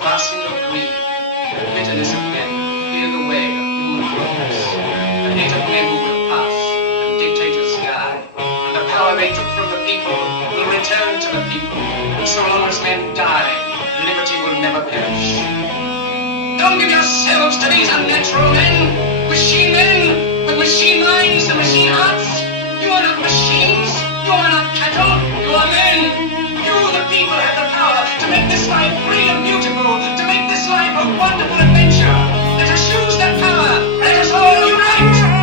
glassing of greed, the bitterness of men clear the way of human progress. The hate of men will pass, and dictators die, and the power they took from the people will return to the people, and so long as men die, liberty will never perish. Don't give yourselves to these unnatural men, machine men, with machine minds and machine hearts. You are not machines, you are not cattle, you are men. You, the people, have the power to make this life free and beautiful, to make this life a wonderful adventure. Let us use that power. Let us all unite.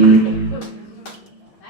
Mm-hmm.